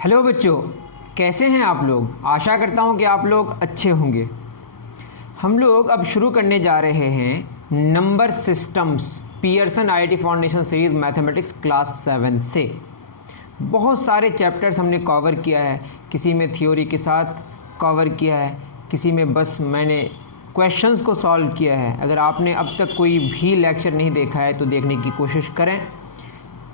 Hello बच्चों, कैसे हैं आप लोग। आशा करता हूं कि आप लोग अच्छे होंगे। हम लोग अब शुरू करने जा रहे हैं number systems Pearson IIT foundation series mathematics class 7 से। बहुत सारे चैप्टर्स हमने कवर किया है, किसी में थ्योरी के साथ कवर किया है, किसी में बस मैंने क्वेश्चंस को सॉल्व किया है। अगर आपने अब तक कोई भी लेक्चर नहीं देखा है तो देखने की कोशिश करें।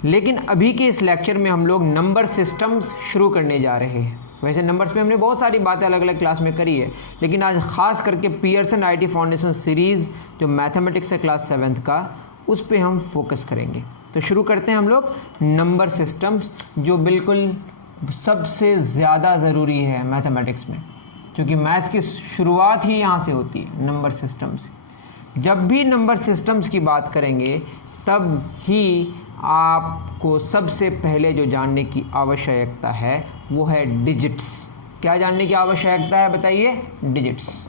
लेकिन अभी के इस लेक्चर में हम लोग नंबर सिस्टम्स शुरू करने जा रहे हैं। वैसे नंबर्स पे हमने बहुत सारी बातें अलग अलग क्लास में करी है, लेकिन आज ख़ास करके पियर्सन आईआईटी फाउंडेशन सीरीज़ जो मैथमेटिक्स है क्लास 7 का, उस पे हम फोकस करेंगे। तो शुरू करते हैं हम लोग नंबर सिस्टम्स, जो बिल्कुल सबसे ज़्यादा ज़रूरी है मैथमेटिक्स में, क्योंकि मैथ्स की शुरुआत ही यहाँ से होती है, नंबर सिस्टम से। जब भी नंबर सिस्टम्स की बात करेंगे तब ही आपको सबसे पहले जो जानने की आवश्यकता है वो है डिजिट्स। क्या जानने की आवश्यकता है बताइए? डिजिट्स।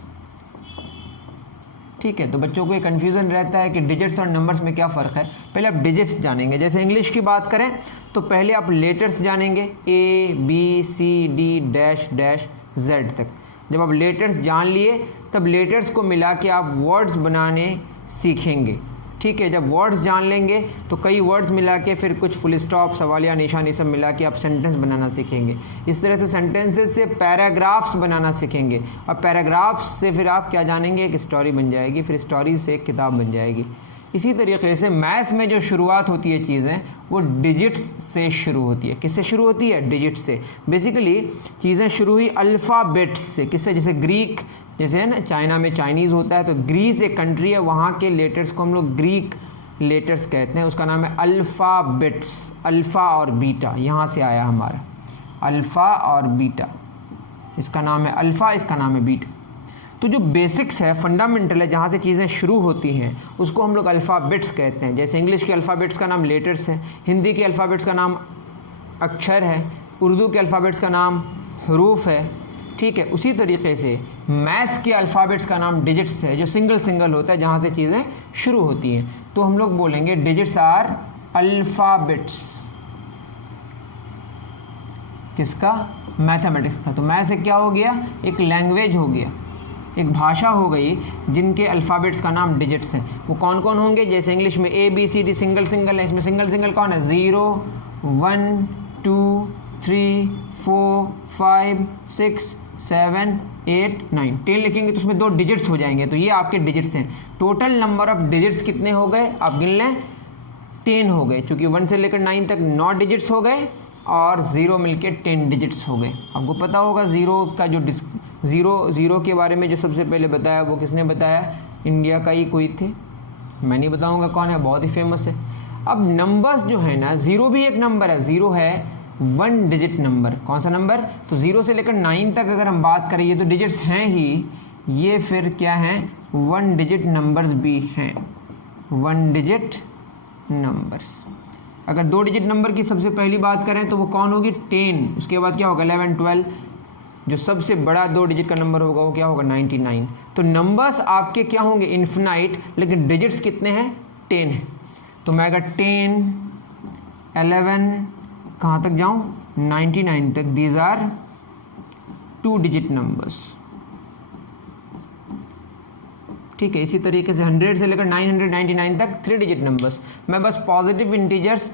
ठीक है, तो बच्चों को ये कन्फ्यूज़न रहता है कि डिजिट्स और नंबर्स में क्या फ़र्क है। पहले आप डिजिट्स जानेंगे। जैसे इंग्लिश की बात करें तो पहले आप लेटर्स जानेंगे, A B C D dash dash Z तक। जब आप लेटर्स जान लिए तब लेटर्स को मिला के आप वर्ड्स बनाने सीखेंगे। ठीक है, जब वर्ड्स जान लेंगे तो कई वर्ड्स मिला के फिर कुछ फुल स्टॉप, सवालिया निशान, ये सब मिला के आप सेंटेंस बनाना सीखेंगे। इस तरह से सेंटेंसेस से पैराग्राफ्स बनाना सीखेंगे, और पैराग्राफ्स से फिर आप क्या जानेंगे, एक स्टोरी बन जाएगी, फिर स्टोरी से एक किताब बन जाएगी। इसी तरीके से मैथ्स में जो शुरुआत होती है चीज़ें, वो डिजिट्स से शुरू होती है। किससे शुरू होती है? डिजिट से। बेसिकली चीज़ें शुरू हुई अल्फ़ाबेट्स से। किससे? जैसे ग्रीक, जैसे है ना, चाइना में चाइनीज़ होता है, तो ग्रीस एक कंट्री है, वहाँ के लेटर्स को हम लोग ग्रीक लेटर्स कहते हैं। उसका नाम है अल्फ़ाबेट्स। अल्फ़ा और बीटा यहाँ से आया हमारा, अल्फ़ा और बीटा। इसका नाम है अल्फ़ा, इसका नाम है बीटा। तो जो बेसिक्स है, फंडामेंटल है, जहाँ से चीज़ें शुरू होती हैं, उसको हम लोग अल्फ़ाबेट्स कहते हैं। जैसे इंग्लिश के अल्फ़ाबेट्स का नाम लेटर्स है, हिंदी के अल्फ़ाबेट्स का नाम अक्षर है, उर्दू के अल्फ़ाबेट्स का नाम हरूफ है। ठीक है, उसी तरीके से मैथ्स के अल्फ़ाबेट्स का नाम डिजिट्स है, जो सिंगल सिंगल होता है, जहाँ से चीज़ें शुरू होती हैं। तो हम लोग बोलेंगे डिजिट्स आर अल्फ़ाबेट्स। किसका? मैथमेटिक्स का। तो मैथ्स एक क्या हो गया? एक लैंग्वेज हो गया, एक भाषा हो गई जिनके अल्फ़ाबेट्स का नाम डिजिट्स हैं। वो कौन कौन होंगे? जैसे इंग्लिश में A B C D single single है, इसमें सिंगल सिंगल कौन है? 0 1 2 3 4 5 6 7 8 9 10 लिखेंगे तो उसमें 2 डिजिट्स हो जाएंगे। तो ये आपके डिजिट्स हैं। टोटल नंबर ऑफ डिजिट्स कितने हो गए? आप गिन लें, 10 हो गए, क्योंकि 1 से लेकर 9 तक 9 डिजिट्स हो गए और 0 मिलके 10 डिजिट्स हो गए। आपको पता होगा ज़ीरो का जो ज़ीरो के बारे में जो सबसे पहले बताया वो किसने बताया? इंडिया का ही कोई थे, मैं नहीं बताऊंगा कौन है, बहुत ही फेमस है। अब नंबर्स जो है ना, ज़ीरो भी एक नंबर है। ज़ीरो है 1 डिजिट नंबर। कौन सा नंबर? तो 0 से लेकर 9 तक अगर हम बात करें, ये तो डिजिट्स हैं ही, ये फिर क्या हैं? 1 डिजिट नंबर्स भी हैं, 1 डिजिट नंबर्स। अगर 2 डिजिट नंबर की सबसे पहली बात करें तो वो कौन होगी? 10। उसके बाद क्या होगा? 11 12। जो सबसे बड़ा 2 डिजिट का नंबर होगा वो क्या होगा? 99। तो नंबर्स आपके क्या होंगे? इन्फिनाइट, लेकिन डिजिट्स कितने हैं? 10 है। तो मैं अगर 10 11 कहाँ तक जाऊँ? 99 तक। These are 2 digit numbers. ठीक है, इसी तरीके से 100 से लेकर 999 तक 3 डिजिट नंबर्स। मैं बस पॉजिटिव इंटीजर्स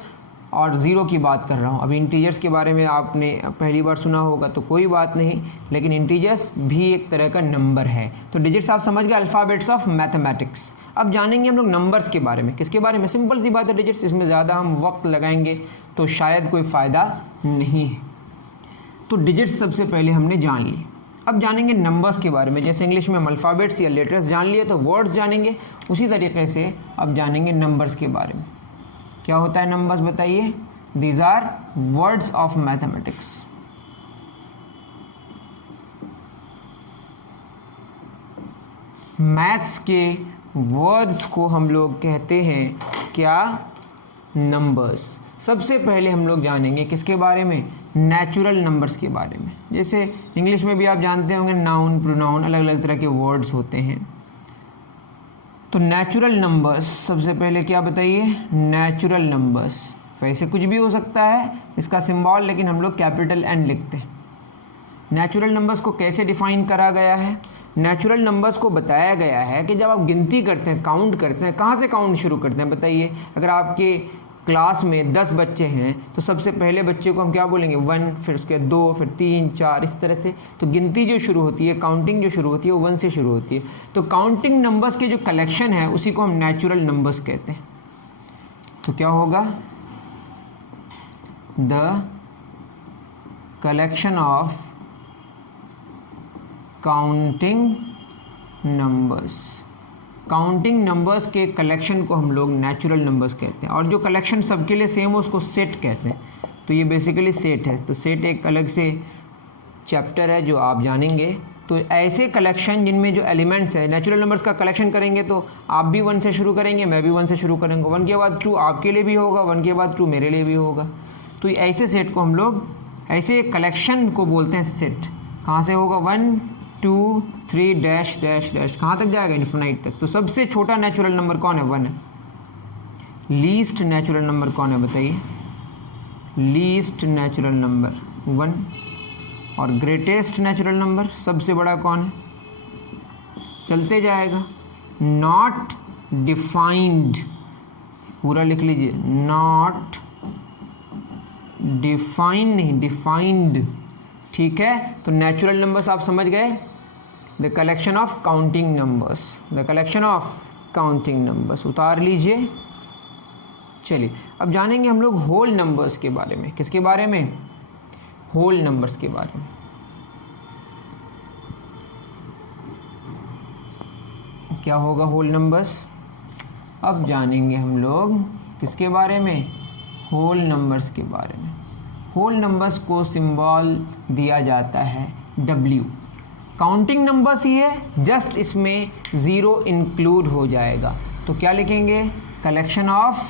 और ज़ीरो की बात कर रहा हूँ। अभी इंटीजर्स के बारे में आपने पहली बार सुना होगा तो कोई बात नहीं, लेकिन इंटीजर्स भी एक तरह का नंबर है। तो डिजिट्स आप समझ गए, अल्फ़ाबेट्स ऑफ मैथमेटिक्स। अब जानेंगे हम लोग नंबर्स के बारे में। किसके बारे में? सिंपल सी बात है, डिजिट्स। इसमें ज़्यादा हम वक्त लगाएंगे तो शायद कोई फ़ायदा नहीं है। तो डिजिट्स सबसे पहले हमने जान ली। अब जानेंगे नंबर्स के बारे में। जैसे इंग्लिश में हम अल्फ़ाबेट्स या लेटर्स जान लिए तो वर्ड्स जानेंगे, उसी तरीके से अब जानेंगे नंबर्स के बारे में। क्या होता है नंबर्स बताइए? These are words of mathematics. Maths के वर्ड्स को हम लोग कहते हैं क्या? नंबर्स। सबसे पहले हम लोग जानेंगे किसके बारे में? नेचुरल नंबर्स के बारे में। जैसे इंग्लिश में भी आप जानते होंगे नाउन, प्रोनाउन, अलग अलग तरह के वर्ड्स होते हैं। तो नेचुरल नंबर्स सबसे पहले क्या बताइए? Natural numbers. ऐसे कुछ भी हो सकता है इसका सिंबल, लेकिन हम लोग कैपिटल N लिखते हैं। नेचुरल नंबर्स को कैसे डिफाइन करा गया है? नेचुरल नंबर्स को बताया गया है कि जब आप गिनती करते हैं, काउंट करते हैं, कहाँ से काउंट शुरू करते हैं बताइए? अगर आपके क्लास में 10 बच्चे हैं तो सबसे पहले बच्चे को हम क्या बोलेंगे? 1, फिर उसके 2, फिर 3, 4, इस तरह से। तो गिनती जो शुरू होती है, काउंटिंग जो शुरू होती है वो 1 से शुरू होती है। तो काउंटिंग नंबर्स के जो कलेक्शन है उसी को हम नेचुरल नंबर्स कहते हैं। तो क्या होगा? The collection of counting numbers. Counting numbers के कलेक्शन को हम लोग नेचुरल नंबर्स कहते हैं, और जो कलेक्शन सबके लिए सेम हो उसको सेट कहते हैं। तो ये बेसिकली सेट है। तो सेट एक अलग से चैप्टर है जो आप जानेंगे। तो ऐसे कलेक्शन जिनमें जो एलिमेंट्स है, नेचुरल नंबर्स का कलेक्शन करेंगे तो आप भी 1 से शुरू करेंगे, मैं भी 1 से शुरू करेंगे। 1 के बाद 2 आपके लिए भी होगा, 1 के बाद 2 मेरे लिए भी होगा। तो ऐसे सेट को हम लोग, ऐसे कलेक्शन को बोलते हैं सेट। कहाँ से होगा? 1, 2, 3 डैश डैश डैश, कहाँ तक जाएगा? इन्फिनाइट तक। तो सबसे छोटा नेचुरल नंबर कौन है? 1 है। लीस्ट नेचुरल नंबर कौन है बताइए? Least natural number 1। और ग्रेटेस्ट नेचुरल नंबर, सबसे बड़ा कौन है? चलते जाएगा। नॉट डिफाइंड, पूरा लिख लीजिए, नॉट डिफाइन नहीं, डिफाइंड। ठीक है, तो नेचुरल नंबर्स आप समझ गए। The collection of counting numbers, the collection of counting numbers उतार लीजिए। चलिए अब जानेंगे हम लोग होल नंबर्स के बारे में। किसके बारे में? होल नंबर्स के बारे में। क्या होगा होल नंबर्स? अब जानेंगे हम लोग किसके बारे में? होल नंबर्स के बारे में। होल नंबर्स को सिंबल दिया जाता है W। काउंटिंग नंबर्स ही है, जस्ट इसमें 0 इंक्लूड हो जाएगा। तो क्या लिखेंगे? Collection of,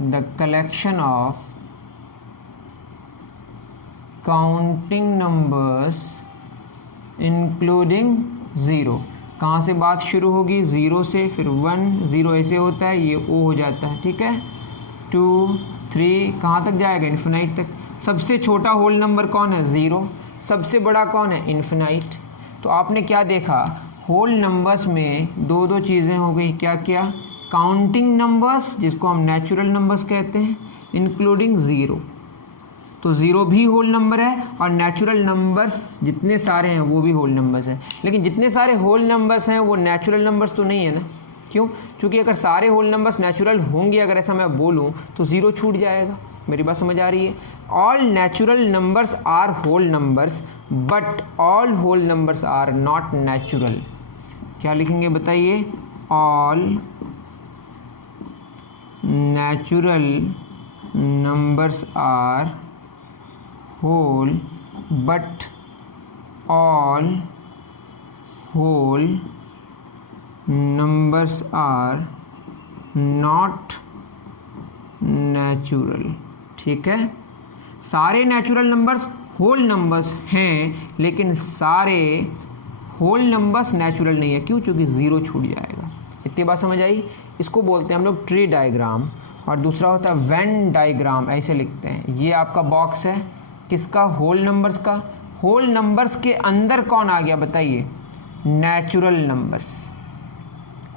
the collection of counting numbers including 0। कहाँ से बात शुरू होगी? 0 से, फिर 1, 0 ऐसे होता है, ये O हो जाता है। ठीक है, 2, 3, कहाँ तक जाएगा? इन्फिनाइट तक। सबसे छोटा होल नंबर कौन है? 0। सबसे बड़ा कौन है? इन्फिनाइट। तो आपने क्या देखा? होल नंबर्स में दो चीज़ें हो गई। क्या क्या? काउंटिंग नंबर्स, जिसको हम नेचुरल नंबर्स कहते हैं, इंक्लूडिंग 0। तो 0 भी होल नंबर है, और नेचुरल नंबर्स जितने सारे हैं वो भी होल नंबर्स हैं। लेकिन जितने सारे होल नंबर्स हैं वो नेचुरल नंबर्स तो नहीं है ना। क्यों? क्योंकि अगर सारे होल नंबर्स नेचुरल होंगे, अगर ऐसा मैं बोलूँ, तो 0 छूट जाएगा। मेरी बात समझ आ रही है? All natural numbers are whole numbers, but all whole numbers are not natural. क्या लिखेंगे बताइए? All natural numbers are whole, but all whole numbers are not natural. ठीक है, सारे नेचुरल नंबर्स होल नंबर्स हैं, लेकिन सारे होल नंबर्स नेचुरल नहीं है। क्यों? क्योंकि 0 छूट जाएगा। इतनी बात समझ आई? इसको बोलते हैं हम लोग ट्री डायग्राम, और दूसरा होता है वेन डायग्राम। ऐसे लिखते हैं। ये आपका बॉक्स है, किसका? होल नंबर्स का। होल नंबर्स के अंदर कौन आ गया बताइए? Natural numbers.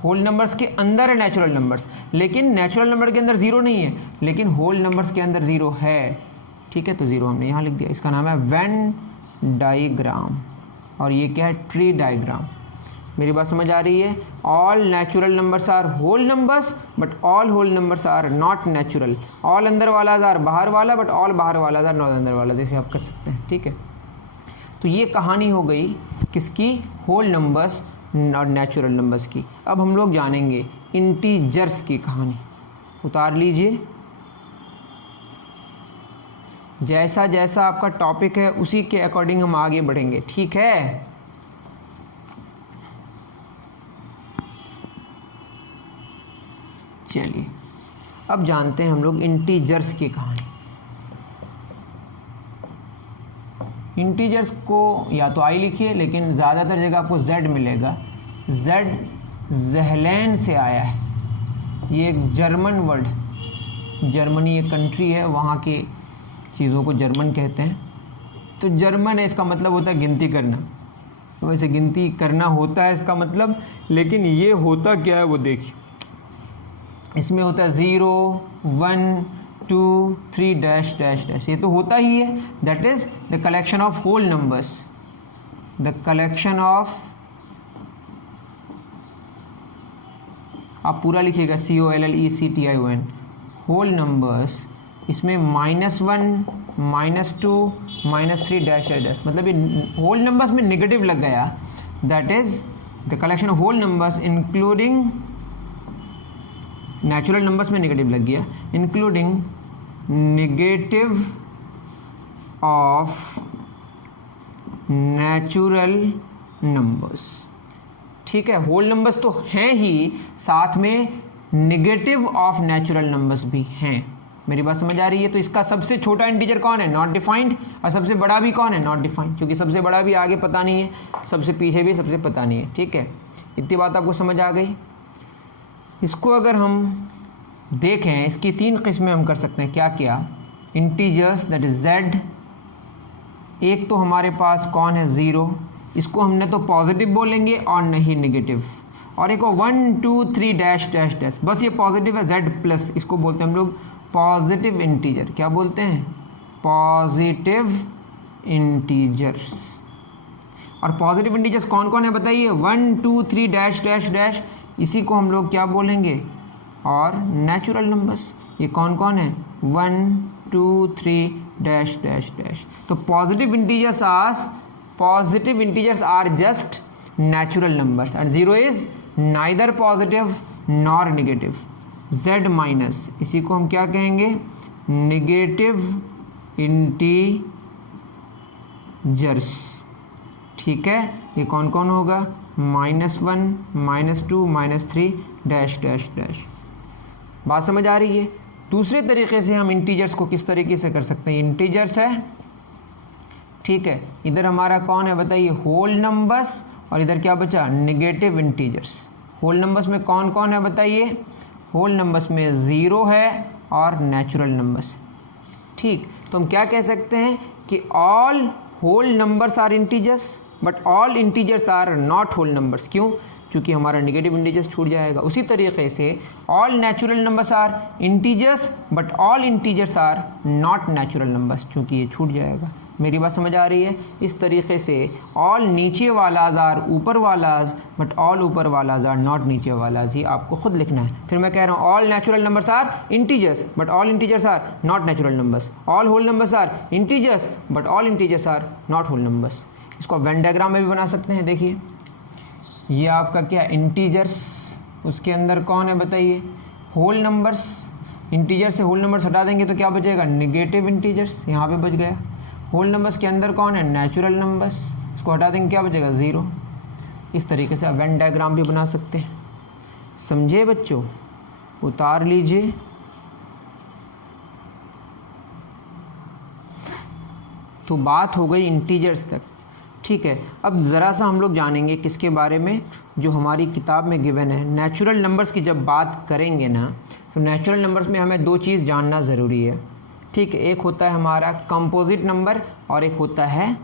होल नंबर्स के अंदर है नेचुरल नंबर्स, लेकिन नेचुरल नंबर के अंदर 0 नहीं है, लेकिन होल नंबर्स के अंदर 0 है। ठीक है, तो 0 हमने यहाँ लिख दिया। इसका नाम है वेन डायग्राम, और ये क्या है? Tree diagram. मेरी बात समझ आ रही है? All natural numbers are whole numbers, but all whole numbers are not natural. All अंदर वाला आर बाहर वाला, बट ऑल बाहर वाला आर नॉट अंदर वाला, जैसे आप कर सकते हैं। ठीक है, तो ये कहानी हो गई किसकी? होल नंबर्स और नेचुरल नंबर्स की। अब हम लोग जानेंगे इंटीजर्स की कहानी। उतार लीजिए। जैसा जैसा आपका टॉपिक है उसी के अकॉर्डिंग हम आगे बढ़ेंगे। ठीक है, चलिए अब जानते हैं हम लोग इंटीजर्स की कहानी। इंटीजर्स को या तो आई लिखिए, लेकिन ज़्यादातर जगह आपको जेड मिलेगा। जेड ज़हलैन से आया है, ये एक जर्मन वर्ड। जर्मनी एक कंट्री है, वहाँ के चीज़ों को जर्मन कहते हैं। तो जर्मन है, इसका मतलब होता है गिनती करना। तो वैसे गिनती करना होता है इसका मतलब, लेकिन ये होता क्या है वो देखिए। इसमें होता है 0 1 2 3 डैश डैश डैश, ये तो होता ही है। That is the collection of whole numbers, the collection of, आप पूरा लिखिएगा COLLECTION, होल नंबर्स। इसमें -1 -2 -3 डैश डैश, मतलब ये होल नंबर्स में नेगेटिव लग गया। That is the collection of whole numbers including, natural numbers में नेगेटिव लग गया, including negative of natural numbers. ठीक है, होल नंबर्स तो हैं ही, साथ में नेगेटिव ऑफ नेचुरल नंबर्स भी हैं। मेरी बात समझ आ रही है? तो इसका सबसे छोटा इंटीजर कौन है? Not defined. और सबसे बड़ा भी कौन है? नॉट डिफाइंड, क्योंकि सबसे बड़ा भी आगे पता नहीं है, सबसे पीछे भी सबसे पता नहीं है। ठीक है, इतनी बात आपको समझ आ गई। इसको अगर हम देखें, इसकी 3 किस्में हम कर सकते हैं। क्या क्या? Integers, that is z। एक तो हमारे पास कौन है? 0, इसको हमने तो पॉजिटिव बोलेंगे और नहीं नेगेटिव। और एक 1 2 3 डैश डैश डैश, बस ये पॉजिटिव है, z प्लस, इसको बोलते हैं हम लोग पॉजिटिव इंटीजर। क्या बोलते हैं? Positive integers. और पॉजिटिव इंटीजर्स कौन कौन है बताइए? 1 2 3 डैश डैश डैश, इसी को हम लोग क्या बोलेंगे? और नेचुरल नंबर्स। ये कौन कौन है? 1 2 3 डैश डैश डैश। तो positive integers are just natural numbers and 0 is neither positive nor negative। z minus, इसी को हम क्या कहेंगे? Negative integers. ठीक है, ये कौन कौन होगा? -1 -2 -3 डैश डैश डैश। बात समझ आ रही है? दूसरे तरीके से हम इंटीजर्स को किस तरीके से कर सकते हैं? इंटीजर्स है, ठीक है, इधर हमारा कौन है बताइए? Whole numbers. और इधर क्या बचा? Negative integers. होल नंबर्स में कौन कौन है बताइए? होल नंबर्स में 0 है और नेचुरल नंबर्स। ठीक, तो हम क्या कह सकते हैं कि all whole numbers are integers but all integers are not whole numbers. क्यों? क्योंकि हमारा नेगेटिव इंटीजर्स छूट जाएगा। उसी तरीके से all natural numbers are integers but all integers are not natural numbers, क्योंकि ये छूट जाएगा। मेरी बात समझ आ रही है? इस तरीके से ऑल नीचे वालाज आर ऊपर वालाज बट ऑल ऊपर वालाज आर नॉट नीचे वालाज, ये आपको खुद लिखना है। फिर मैं कह रहा हूँ all natural numbers are integers but all integers are not natural numbers. All whole numbers are integers but all integers are not whole numbers. इसको वेन डायग्राम में भी बना सकते हैं। देखिए, ये आपका क्या? इंटीजर्स, उसके अंदर कौन है बताइए? Whole numbers. इंटीजर से होल नंबर्स हटा देंगे तो क्या बचेगा? नेगेटिव इंटीजर्स, यहाँ पे बच गया। होल नंबर्स के अंदर कौन है? नेचुरल नंबर्स, इसको हटा देंगे क्या बचेगा? 0। इस तरीके से आप वेन डायग्राम भी बना सकते हैं। समझे बच्चों? उतार लीजिए। तो बात हो गई इंटीजर्स तक। ठीक है, अब ज़रा सा हम लोग जानेंगे किसके बारे में, जो हमारी किताब में गिवन है। नेचुरल नंबर्स की जब बात करेंगे ना, तो नेचुरल नंबर्स में हमें 2 चीज़ जानना ज़रूरी है। ठीक है, एक होता है हमारा कंपोजिट नंबर और एक होता है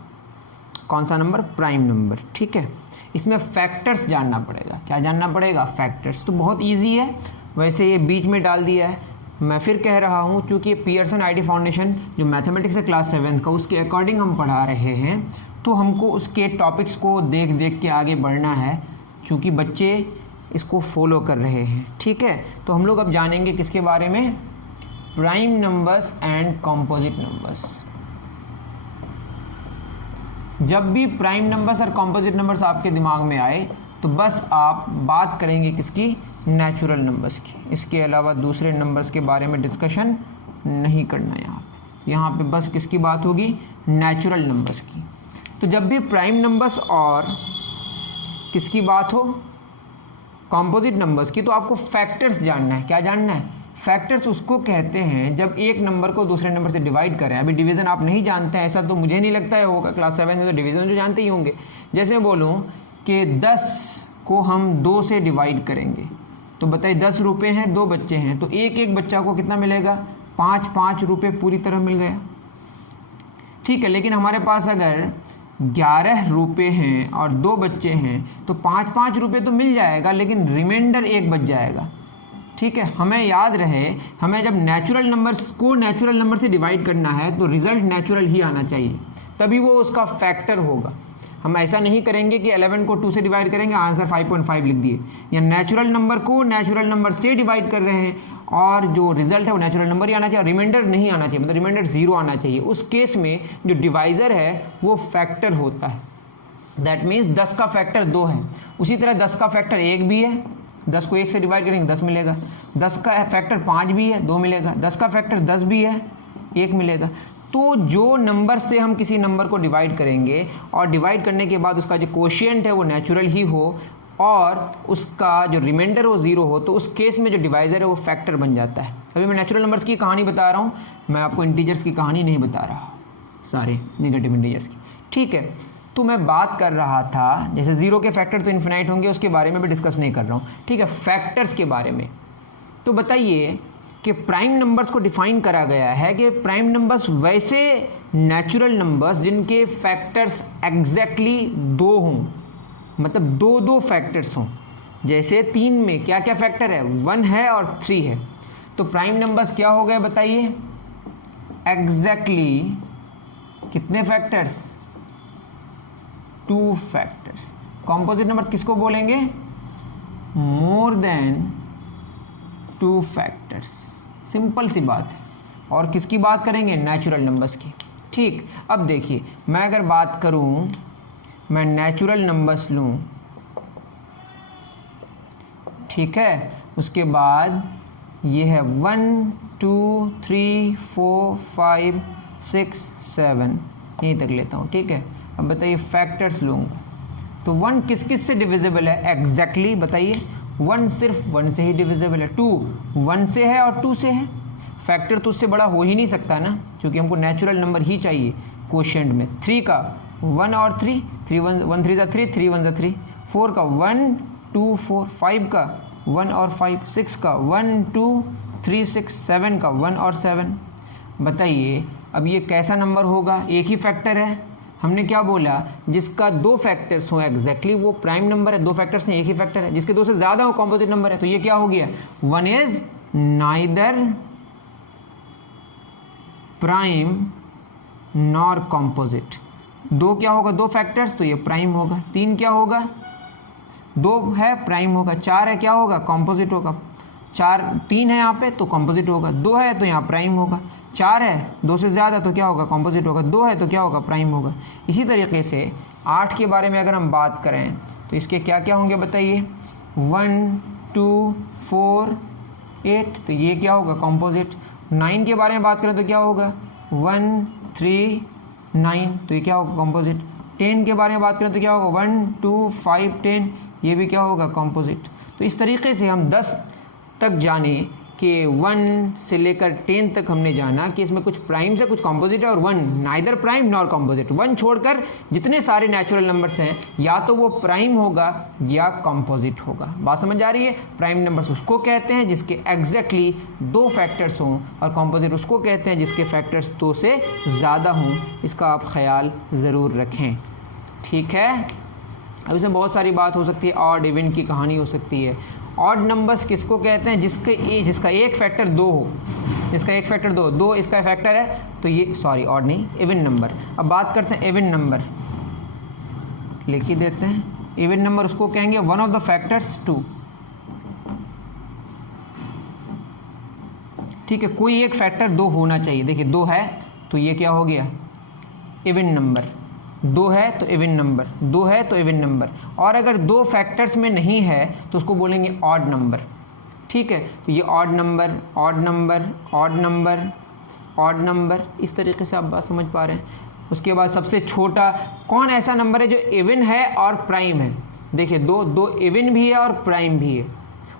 कौन सा नंबर? Prime number. ठीक है, इसमें फैक्टर्स जानना पड़ेगा। क्या जानना पड़ेगा? फैक्टर्स। तो बहुत इजी है, वैसे ये बीच में डाल दिया है। मैं फिर कह रहा हूँ, क्योंकि पियर्सन आईडी फाउंडेशन जो मैथमेटिक्स है क्लास 7 का, उसके अकॉर्डिंग हम पढ़ा रहे हैं, तो हमको उसके टॉपिक्स को देख देख के आगे बढ़ना है, क्योंकि बच्चे इसको फॉलो कर रहे हैं। ठीक है, तो हम लोग अब जानेंगे किसके बारे में? Prime numbers and composite numbers. जब भी प्राइम नंबर्स और कंपोजिट नंबर्स आपके दिमाग में आए तो बस आप बात करेंगे किसकी? नेचुरल नंबर्स की। इसके अलावा दूसरे नंबर्स के बारे में डिस्कशन नहीं करना यहाँ पे बस किसकी बात होगी? नेचुरल नंबर्स की। तो जब भी प्राइम नंबर्स और किसकी बात हो? कंपोजिट नंबर्स की, तो आपको फैक्टर्स जानना है। क्या जानना है? फैक्टर्स उसको कहते हैं जब एक नंबर को दूसरे नंबर से डिवाइड करें। अभी डिवीज़न आप नहीं जानते हैं, ऐसा तो मुझे नहीं लगता है होगा। क्लास 7 में तो डिवीज़न जो जानते ही होंगे। जैसे मैं बोलूँ कि 10 को हम 2 से डिवाइड करेंगे, तो बताइए 10 रुपये हैं, 2 बच्चे हैं, तो एक एक बच्चा को कितना मिलेगा, 5 रुपये पूरी तरह मिल गया। ठीक है, लेकिन हमारे पास अगर 11 रुपये हैं और 2 बच्चे हैं तो 5 रुपये तो मिल जाएगा, लेकिन रिमाइंडर 1 बच जाएगा। ठीक है, हमें याद रहे, हमें जब नेचुरल नंबर्स को नेचुरल नंबर से डिवाइड करना है तो रिजल्ट नेचुरल ही आना चाहिए, तभी वो उसका फैक्टर होगा। हम ऐसा नहीं करेंगे कि 11 को 2 से डिवाइड करेंगे, आंसर 5.5 लिख दिए, या नेचुरल नंबर को नेचुरल नंबर से डिवाइड कर रहे हैं और जो रिजल्ट है वो नेचुरल नंबर ही आना चाहिए, रिमाइंडर नहीं आना चाहिए, मतलब रिमाइंडर 0 आना चाहिए। उस केस में जो डिवाइज़र है वो फैक्टर होता है। दैट मीन्स 10 का फैक्टर 2 है, उसी तरह 10 का फैक्टर 1 भी है, 10 को 1 से डिवाइड करेंगे 10 मिलेगा, 10 का फैक्टर 5 भी है 2 मिलेगा, 10 का फैक्टर 10 भी है 1 मिलेगा। तो जो नंबर से हम किसी नंबर को डिवाइड करेंगे और डिवाइड करने के बाद उसका जो कोशिएंट है वो नेचुरल ही हो और उसका जो रिमाइंडर हो 0 हो, तो उस केस में जो डिवाइज़र है वो फैक्टर बन जाता है। अभी मैं नेचुरल नंबर्स की कहानी बता रहा हूँ, मैं आपको इंटीजर्स की कहानी नहीं बता रहा, सारे नेगेटिव इंटीजर्स की। ठीक है, तो मैं बात कर रहा था जैसे 0 के फैक्टर तो इन्फिनाइट होंगे, उसके बारे में भी डिस्कस नहीं कर रहा हूँ। ठीक है, फैक्टर्स के बारे में तो बताइए कि प्राइम नंबर्स को डिफाइन करा गया है कि प्राइम नंबर्स वैसे नेचुरल नंबर्स जिनके फैक्टर्स एग्जैक्टली 2 हों, मतलब 2 फैक्टर्स हों। जैसे 3 में क्या क्या फैक्टर है, 1 है और 3 है, तो प्राइम नंबर्स क्या हो गए बताइए, एग्जैक्टली कितने फैक्टर्स, 2 फैक्टर्स। कॉम्पोजिट नंबर किसको बोलेंगे, मोर देन 2 फैक्टर्स। सिंपल सी बात है। और किसकी बात करेंगे, नेचुरल नंबर्स की। ठीक, अब देखिए मैं अगर बात करूं, मैं नेचुरल नंबर्स लूं, ठीक है, उसके बाद ये है 1 2 3 4 5 6 7, यहीं तक लेता हूँ। ठीक है, अब बताइए फैक्टर्स लूँगा तो 1 किस किस से डिविजिबल है, एग्जैक्टली बताइए, 1 सिर्फ 1 से ही डिविजिबल है, 2 1 से है और 2 से है। फैक्टर तो उससे बड़ा हो ही नहीं सकता ना, क्योंकि हमको नेचुरल नंबर ही चाहिए कोशेंट में। 3 का 1 और 3, 3 1 3 3, 3 1 3, 4 का 1 2 4, 5 का 1 और 5, 6 का 1 2 3 6, 7 का 1 और 7। बताइए अब ये कैसा नंबर होगा, एक ही फैक्टर है, हमने क्या बोला, जिसका 2 फैक्टर्स हो एग्जैक्टली वो प्राइम नंबर है। 2 फैक्टर्स नहीं, एक ही फैक्टर है, जिसके 2 से ज़्यादा हो कॉम्पोजिट नंबर है। तो ये क्या हो गया, 1 is neither prime nor composite. 2 क्या होगा, 2 फैक्टर्स, तो ये प्राइम होगा। 3 क्या होगा, 2 है प्राइम होगा। 4 है क्या होगा, कॉम्पोजिट होगा। 3 है यहाँ पे तो कॉम्पोजिट होगा। 2 है तो यहाँ प्राइम होगा। 4 है 2 से ज़्यादा तो क्या होगा, कॉम्पोजिट होगा। 2 है तो क्या होगा, प्राइम होगा। इसी तरीके से 8 के बारे में अगर हम बात करें तो इसके क्या क्या होंगे बताइए, 1 2 4 8, तो ये क्या होगा, कॉम्पोजिट। 9 के बारे में बात करें तो क्या होगा, 1 3 9, तो ये क्या होगा, कॉम्पोजिट। 10 के बारे में बात करें तो क्या होगा, 1 2 5 10, ये भी क्या होगा, कॉम्पोजिट। तो इस तरीके से हम 10 तक जाने कि 1 से लेकर 10 तक हमने जाना कि इसमें कुछ प्राइम है कुछ कॉम्पोजिट है, और 1 नाइदर प्राइम नॉर कॉम्पोजिट। 1 छोड़कर जितने सारे नेचुरल नंबर्स हैं या तो वो प्राइम होगा या कॉम्पोजिट होगा। बात समझ आ रही है। प्राइम नंबर्स उसको कहते हैं जिसके एग्जैक्टली 2 फैक्टर्स हों, और कॉम्पोजिट उसको कहते हैं जिसके फैक्टर्स 2 से ज़्यादा हों। इसका आप ख्याल ज़रूर रखें, ठीक है। अब इसमें बहुत सारी बात हो सकती है, ऑड इवन की कहानी हो सकती है। ऑड नंबर्स किसको कहते हैं, जिसका एक फैक्टर 2 हो, जिसका एक फैक्टर 2 इसका फैक्टर है, तो ये सॉरी ऑड नहीं, इवन नंबर। अब बात करते हैं इवन नंबर, लिख ही देते हैं। इवन नंबर उसको कहेंगे वन ऑफ द फैक्टर्स 2, ठीक है। कोई एक फैक्टर 2 होना चाहिए। देखिए 2 है तो ये क्या हो गया, इवन नंबर। 2 है तो इवन नंबर, 2 है तो इवन नंबर। और अगर 2 फैक्टर्स में नहीं है तो उसको बोलेंगे ऑड नंबर, ठीक है। तो ये odd number, odd number, odd number, odd number, इस तरीके से आप बात समझ पा रहे हैं। उसके बाद सबसे छोटा कौन ऐसा नंबर है जो इवन है और प्राइम है। देखिए 2 इवन भी है और प्राइम भी है।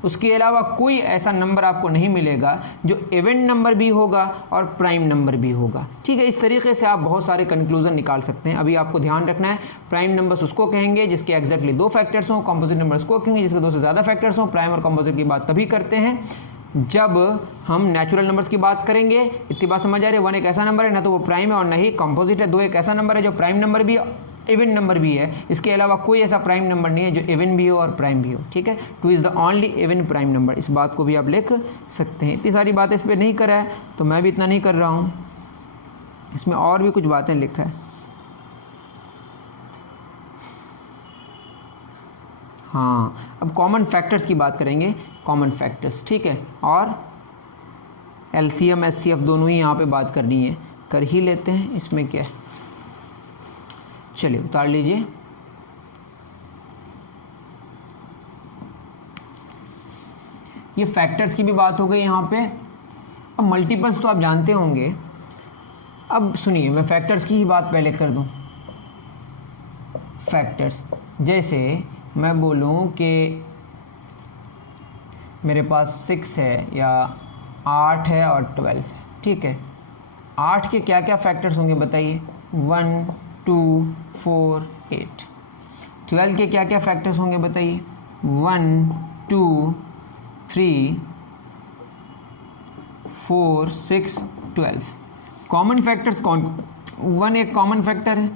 उसके अलावा कोई ऐसा नंबर आपको नहीं मिलेगा जो इवन नंबर भी होगा और प्राइम नंबर भी होगा। ठीक है, इस तरीके से आप बहुत सारे कंक्लूजन निकाल सकते हैं। अभी आपको ध्यान रखना है, प्राइम नंबर्स उसको कहेंगे जिसके एग्जैक्टली 2 फैक्टर्स हों, कॉम्पोजिट नंबर्स को कहेंगे जिसके 2 से ज़्यादा फैक्टर्स हों। प्राइम और कॉम्पोजिट की बात तभी करते हैं जब हम नेचुरल नंबर्स की बात करेंगे। इतनी बात समझ आ रही है? 1 एक ऐसा नंबर है ना तो वो प्राइम है और ना ही कॉम्पोजिट है। 2 एक ऐसा नंबर है जो प्राइम नंबर भी इवन नंबर भी है, इसके अलावा कोई ऐसा प्राइम नंबर नहीं है जो इवन भी हो और प्राइम भी हो। ठीक है, 2 is the only even prime number. इस बात को भी आप लिख सकते हैं। इतनी सारी बातें इस पर नहीं करा है तो मैं भी इतना नहीं कर रहा हूँ, इसमें और भी कुछ बातें लिखा है। हाँ, अब कॉमन फैक्टर्स की बात करेंगे, कॉमन फैक्टर्स। ठीक है, और एलसीएम एचसीएफ दोनों ही यहाँ पे बात करनी है, कर ही लेते हैं, इसमें क्या है। चलिए उतार लीजिए। ये फैक्टर्स की भी बात हो गई यहाँ पे। अब मल्टीपल्स तो आप जानते होंगे। अब सुनिए, मैं फैक्टर्स की ही बात पहले कर दूं। फैक्टर्स, जैसे मैं बोलूं कि मेरे पास 6 है या 8 है और 12 है। ठीक है, 8 के क्या क्या फैक्टर्स होंगे बताइए? 1 2 4 8। 12 के क्या क्या फैक्टर्स होंगे बताइए? 1 2 3 4 6 12। कॉमन फैक्टर्स कौन? 1 एक कॉमन फैक्टर है,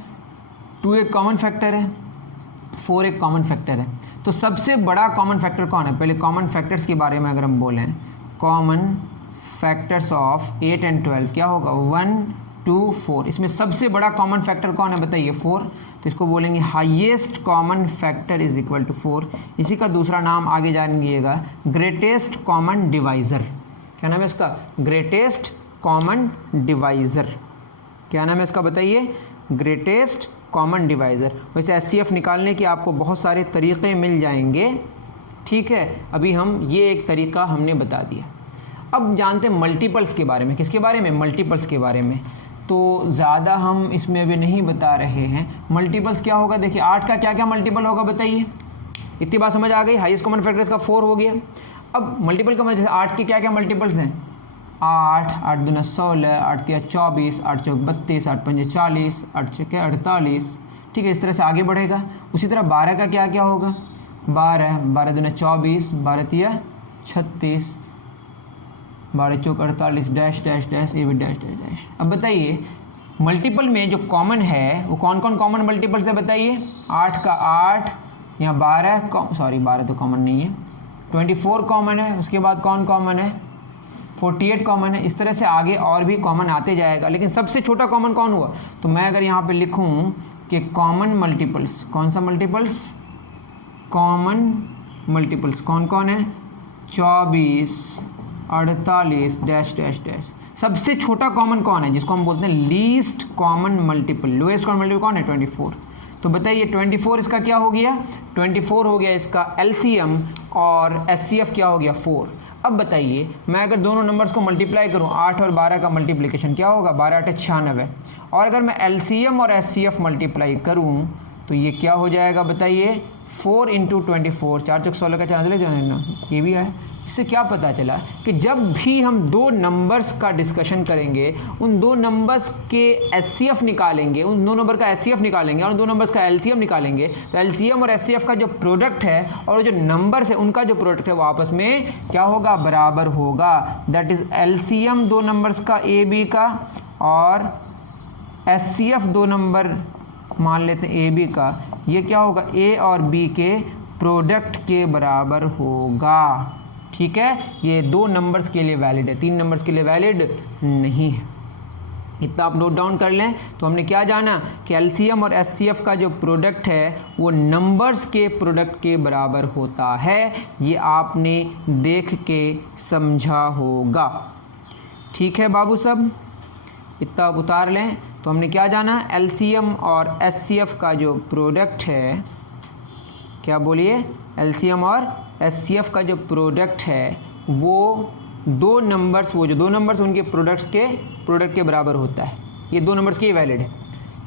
2 एक कॉमन फैक्टर है, 4 एक कॉमन फैक्टर है। तो सबसे बड़ा कॉमन फैक्टर कौन है? पहले कॉमन फैक्टर्स के बारे में अगर हम बोलें, कॉमन फैक्टर्स ऑफ 8 एंड 12 क्या होगा? 1 2 4। इसमें सबसे बड़ा कॉमन फैक्टर कौन है बताइए? 4। तो इसको बोलेंगे highest common factor is equal to 4। इसी का दूसरा नाम आगे जानिएगा, ग्रेटेस्ट कॉमन डिवाइज़र। क्या नाम है इसका? Greatest common divisor. क्या नाम है इसका बताइए? Greatest common divisor. वैसे एचसीएफ निकालने के आपको बहुत सारे तरीक़े मिल जाएंगे। ठीक है, अभी हम ये एक तरीक़ा हमने बता दिया। अब जानते हैं मल्टीपल्स के बारे में। किसके बारे में? मल्टीपल्स के बारे में। तो ज़्यादा हम इसमें अभी नहीं बता रहे हैं। मल्टीपल्स क्या होगा? देखिए, 8 का क्या क्या मल्टीपल होगा बताइए? इतनी बात समझ आ गई। हाईएस्ट कॉमन फैक्टर इसका 4 हो गया। अब मल्टीपल का मतलब जैसे 8 के क्या क्या मल्टीपल्स हैं? 8 8 दूना 16, 8 3 24, 8 चौक 32, 8 पंजे 40, 8 छक्के 48। ठीक है, इस तरह से आगे बढ़ेगा। उसी तरह 12 का क्या क्या होगा? 12 12 दूना 24, 12 3 36, 12 चौक 48, डैश डैश डैश, ये भी डैश डैश डैश। अब बताइए, मल्टीपल में जो कॉमन है वो कौन कौन कॉमन मल्टीपल्स है बताइए? 8 का 8, यहाँ 12, सॉरी 12 तो कॉमन नहीं है, 24 कॉमन है। उसके बाद कौन कॉमन है? 48 कॉमन है। इस तरह से आगे और भी कॉमन आते जाएगा, लेकिन सबसे छोटा कॉमन कौन हुआ? तो मैं अगर यहाँ पे लिखूँ कि कॉमन मल्टीपल्स, कौन सा मल्टीपल्स? कॉमन मल्टीपल्स कौन कौन है? 24 48 डैश डैश डैश। सबसे छोटा कॉमन कौन है? जिसको हम बोलते हैं least common multiple. Lowest common multiple कौन है? 24। तो बताइए 24 इसका क्या हो गया? 24 हो गया इसका एलसीएम, और एचसीएफ क्या हो गया? 4। अब बताइए, मैं अगर दोनों नंबर्स को मल्टीप्लाई करूं, 8 और 12 का मल्टीप्लिकेशन क्या होगा? 12 8 96। और अगर मैं एलसीएम और एचसीएफ मल्टीप्लाई करूं तो ये क्या हो जाएगा बताइए? 4 × 24, 4 चौक 16 का 4 ये भी है। इससे क्या पता चला कि जब भी हम दो नंबर्स का डिस्कशन करेंगे, उन दो नंबर्स के एचसीएफ निकालेंगे, उन दो नंबर का एचसीएफ निकालेंगे और उन दो नंबर्स का एलसीएम निकालेंगे, तो एलसीएम और एचसीएफ का जो प्रोडक्ट है और जो नंबर्स है उनका जो प्रोडक्ट है वो आपस में क्या होगा? बराबर होगा। दैट इज एलसीएम दो नंबर्स का ए बी का और एचसीएफ दो नंबर मान लेते हैं ए बी का, ये क्या होगा? ए और बी के प्रोडक्ट के बराबर होगा। ठीक है, ये दो नंबर्स के लिए वैलिड है, 3 नंबर्स के लिए वैलिड नहीं है। इतना आप नोट डाउन कर लें। तो हमने क्या जाना कि एलसीएम और एचसीएफ का जो प्रोडक्ट है वो नंबर्स के प्रोडक्ट के बराबर होता है। ये आपने देख के समझा होगा। ठीक है बाबू सब, इतना आप उतार लें। तो हमने क्या जाना? एलसीएम और एचसीएफ का जो प्रोडक्ट है, क्या बोलिए? एलसीएम और एचसीएफ का जो प्रोडक्ट है वो दो नंबर्स, वो जो दो नंबर्स उनके प्रोडक्ट के बराबर होता है। ये दो नंबर्स के लिए वैलिड है।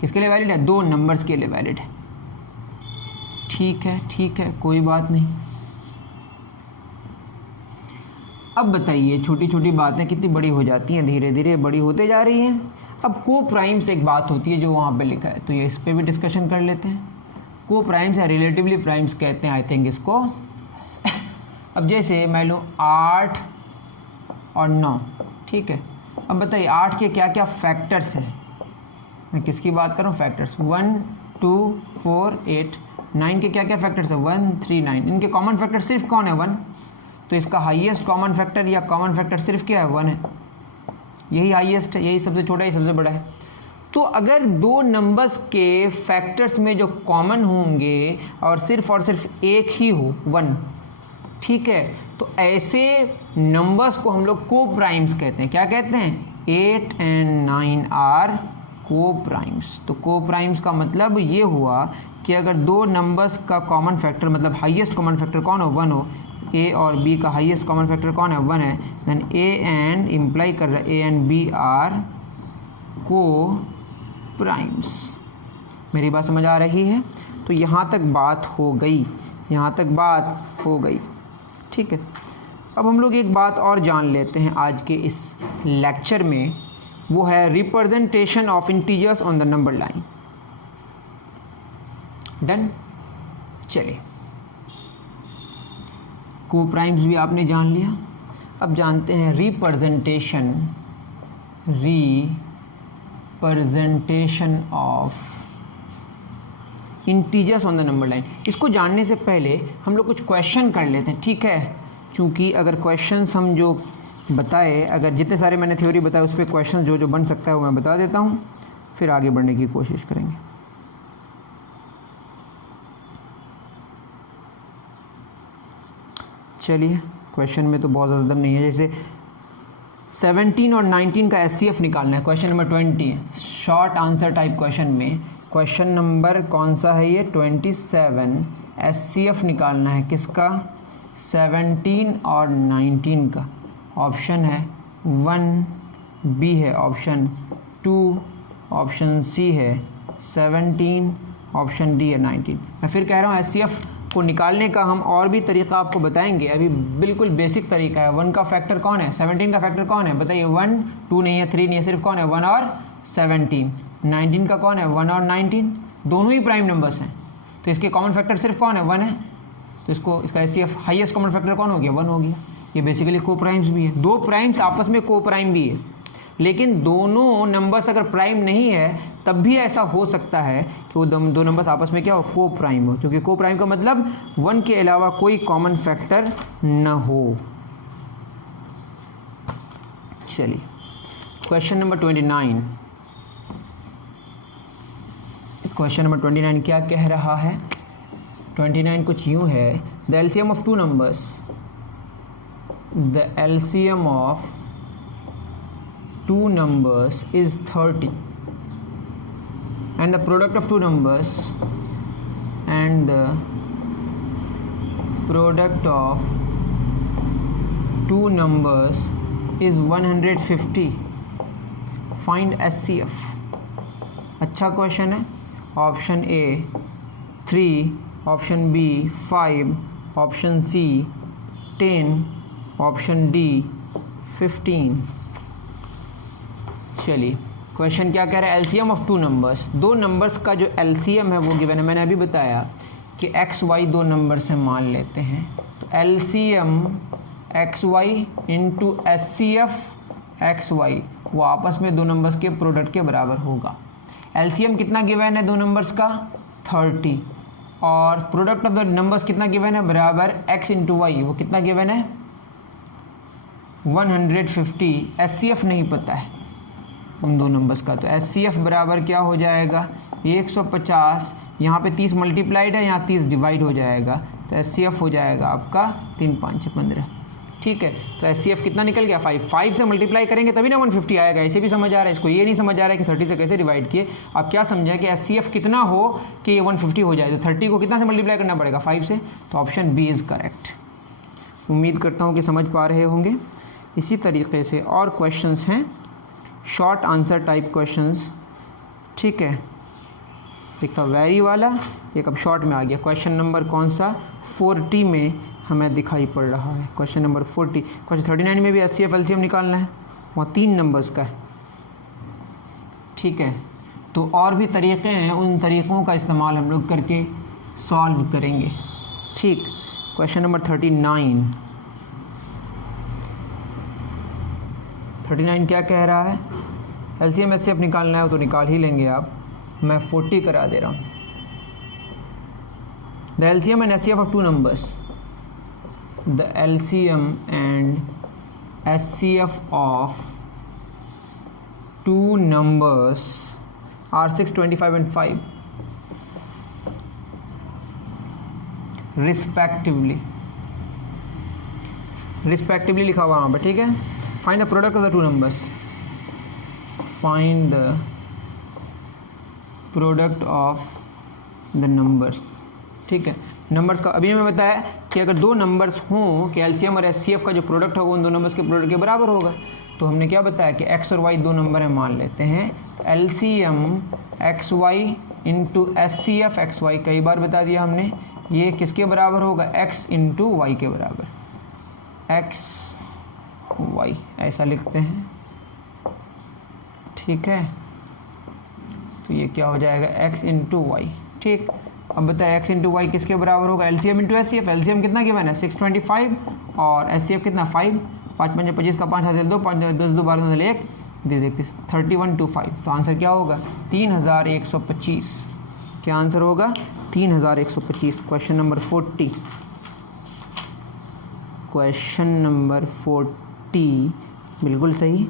किसके लिए वैलिड है? दो नंबर्स के लिए वैलिड है। ठीक है, ठीक है, कोई बात नहीं। अब बताइए, छोटी छोटी बातें कितनी बड़ी हो जाती हैं, धीरे धीरे बड़ी होते जा रही हैं। अब को प्राइम्स एक बात होती है जो वहाँ पे लिखा है, तो ये इस पर भी डिस्कशन कर लेते हैं। को प्राइम्स या रिलेटिवली प्राइम्स कहते हैं आई थिंक इसको। अब जैसे मैं लूँ 8 और 9, ठीक है। अब बताइए 8 के क्या क्या फैक्टर्स हैं, मैं किसकी बात कर रहा हूँ, फैक्टर्स 1 2 4 8। 9 के क्या क्या फैक्टर्स है 1 3 9। इनके कॉमन फैक्टर सिर्फ कौन है 1, तो इसका हाईएस्ट कॉमन फैक्टर या कॉमन फैक्टर सिर्फ क्या है 1 है, यही हाईएस्ट है, यही सबसे छोटा है, सबसे बड़ा है। तो अगर दो नंबर्स के फैक्टर्स में जो कॉमन होंगे और सिर्फ एक ही हो 1, ठीक है, तो ऐसे नंबर्स को हम लोग को प्राइम्स कहते हैं। क्या कहते हैं, 8 and 9 आर को प्राइम्स। तो को प्राइम्स का मतलब ये हुआ कि अगर दो नंबर्स का कॉमन फैक्टर मतलब हाईएस्ट कॉमन फैक्टर कौन हो 1 हो, ए और बी का हाईएस्ट कॉमन फैक्टर कौन है 1 है, देन ए एंड इम्प्लाई कर रहा है ए एंड बी आर को प्राइम्स। मेरी बात समझ आ रही है? तो यहाँ तक बात हो गई, यहाँ तक बात हो गई, ठीक है। अब हम लोग एक बात और जान लेते हैं आज के इस लेक्चर में, वो है representation of integers on the number line. Done, चलिए को प्राइम्स भी आपने जान लिया। अब जानते हैं representation of integers on the number line. इसको जानने से पहले हम लोग कुछ क्वेश्चन कर लेते हैं, ठीक है। चूँकि अगर क्वेश्चंस हम जो बताए, अगर जितने सारे मैंने थ्योरी बताए उस पर क्वेश्चन जो जो बन सकता है वो मैं बता देता हूँ, फिर आगे बढ़ने की कोशिश करेंगे। चलिए, क्वेश्चन में तो बहुत ज़्यादा दम नहीं है। जैसे 17 और 19 का SCF निकालना है, question number 20, short answer type question में क्वेश्चन नंबर कौन सा है ये 27। SCF निकालना है किसका, 17 और 19 का। ऑप्शन है 1, बी है ऑप्शन 2, ऑप्शन सी है 17, ऑप्शन डी है 19। मैं फिर कह रहा हूँ SCF को निकालने का हम और भी तरीका आपको बताएंगे। अभी बिल्कुल बेसिक तरीका है। 1 का फैक्टर कौन है, 17 का फैक्टर कौन है बताइए, 1 2 नहीं है 3 नहीं है, सिर्फ कौन है 1 और 17। 19 का कौन है 1 और 19, दोनों ही प्राइम नंबर्स हैं, तो इसके कॉमन फैक्टर सिर्फ कौन है 1 है, तो इसका SCF हाईएस्ट कॉमन फैक्टर कौन हो गया 1 हो गया। ये बेसिकली को प्राइम्स भी है, दो प्राइम्स आपस में को प्राइम भी है। लेकिन दोनों नंबर्स अगर प्राइम नहीं है तब भी ऐसा हो सकता है कि वो दो नंबर्स आपस में क्या हो, को प्राइम हो, क्योंकि को प्राइम का मतलब 1 के अलावा कोई कॉमन फैक्टर न हो। चलिए क्वेश्चन नंबर 29। क्वेश्चन नंबर 29 क्या कह रहा है, 29 कुछ यूं है, the LCM of two numbers, the LCM of two numbers is 30 and the product of two numbers and the product of two numbers is 150. Find SCF. अच्छा क्वेश्चन है। Option A 3, option B 5, option C 10, option D 15। चलिए question क्या कह रहा है, LCM of two numbers, दो numbers का जो एलसीएम है वो गिवन है। मैंने अभी बताया कि एक्स वाई दो नंबर से मान लेते हैं, तो LCM x y into SCF x y वो आपस में दो नंबर्स के प्रोडक्ट के बराबर होगा। एलसीएम कितना गिवन है दो नंबर्स का 30, और प्रोडक्ट ऑफ द नंबर्स कितना गिवन है बराबर x इंटू वाई, वो कितना गिवन है 150। SCF नहीं पता है उन दो नंबर्स का, तो SCF बराबर क्या हो जाएगा 150, यहाँ पे 30 मल्टीप्लाइड है, यहाँ 30 डिवाइड हो जाएगा, तो SCF हो जाएगा आपका 3 5 15। ठीक है, तो SCF कितना निकल गया 5 से मल्टीप्लाई करेंगे तभी ना 150 आएगा। ऐसे भी समझ आ रहा है, इसको ये नहीं समझ आ रहा है कि 30 से कैसे डिवाइड किए। आप क्या समझा कि SCF कितना हो कि ये 150 हो जाए, तो 30 को कितना से मल्टीप्लाई करना पड़ेगा 5 से, तो ऑप्शन बी इज़ करेक्ट। उम्मीद करता हूँ कि समझ पा रहे होंगे। इसी तरीके से और क्वेश्चंस हैं, शॉर्ट आंसर टाइप क्वेश्चंस। ठीक है, एक था वेरी वाला, एक अब शॉर्ट में आ गया। क्वेश्चन नंबर कौन सा 40 में हमें दिखाई पड़ रहा है। क्वेश्चन नंबर 40, क्वेश्चन 39 में भी HCF LCM निकालना है, वहाँ 3 नंबर्स का है, ठीक है। तो और भी तरीक़े हैं, उन तरीक़ों का इस्तेमाल हम लोग करके सॉल्व करेंगे, ठीक। क्वेश्चन नंबर 39 क्या कह रहा है? LCM HCF निकालना है तो निकाल ही लेंगे आप, मैं 40 करा दे रहा हूँ। The LCM and HCF of 2 numbers, the LCM and HCF of 2 numbers are 6, 25 and 5 respectively लिखा हुआ वहाँ पर, ठीक है। Find the product of the 2 numbers, find the product of the numbers, ठीक है। नंबर्स का अभी हमें बताया कि अगर 2 नंबर्स हों कि LCM और HCF का जो प्रोडक्ट होगा उन 2 नंबर्स के प्रोडक्ट के बराबर होगा। तो हमने क्या बताया कि x और y 2 नंबर है मान लेते हैं, तो LCM XY into HCF XY, कई बार बता दिया हमने, ये किसके बराबर होगा? x इंटू वाई के बराबर, x y ऐसा लिखते हैं, ठीक है। तो ये क्या हो जाएगा? x इंटू वाई, ठीक। अब बताए x इंटू वाई किसके बराबर होगा? LCM into HCF। LCM कितना गिवन है? 625 और HCF कितना? 5, 5 5 25 का 5 हासिल 2, 5 10 2 12 हासिल 1, दे देखते 3125। तो आंसर क्या होगा? 3125। क्या आंसर होगा? 3125। क्वेश्चन नंबर 40, क्वेश्चन नंबर 40 बिल्कुल सही।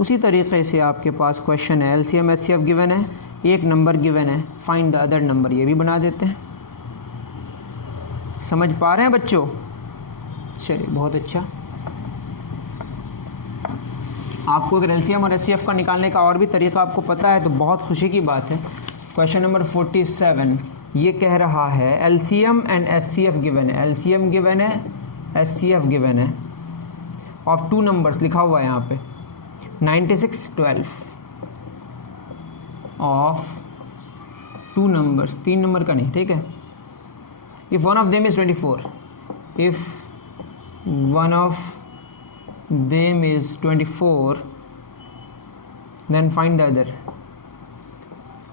उसी तरीके से आपके पास क्वेश्चन है, LCM HCF गिवन है, एक नंबर गिवन है, फाइंड द अदर नंबर, ये भी बना देते हैं। समझ पा रहे हैं बच्चों? चलिए बहुत अच्छा। आपको अगर LCM और HCF का निकालने का और भी तरीका आपको पता है तो बहुत खुशी की बात है। क्वेश्चन नंबर 47 ये कह रहा है LCM एंड HCF गिवन है, LCM गिवन है, HCF गिवन है ऑफ 2 नंबर्स, लिखा हुआ है यहाँ पे 96 12 ऑफ 2 नंबर्स, 3 नंबर का नहीं, ठीक है। If one of them is 24, if one of them is 24 then find the other,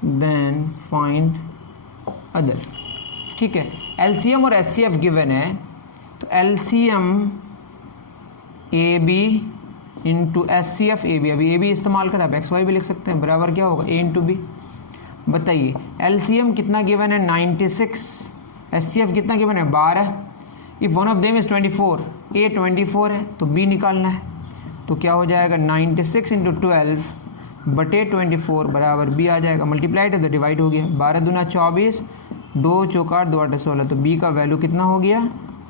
then find other, ठीक है। LCM और HCF गिवन है, तो LCM AB into HCF AB, अभी AB इस्तेमाल करा, आप XY भी लिख सकते हैं, बराबर क्या होगा? A into B। बताइए LCM कितना गिवन है? 96, HCF कितना गिवन है? 12। If one of them is 24, A 24 है तो B निकालना है, तो क्या हो जाएगा? 96 इंटू 12 बटे 24 बराबर B आ जाएगा, मल्टीप्लाइड है तो डिवाइड हो गया, 12 दूना 24, 2 चौका 2 8 16, तो B का वैल्यू कितना हो गया?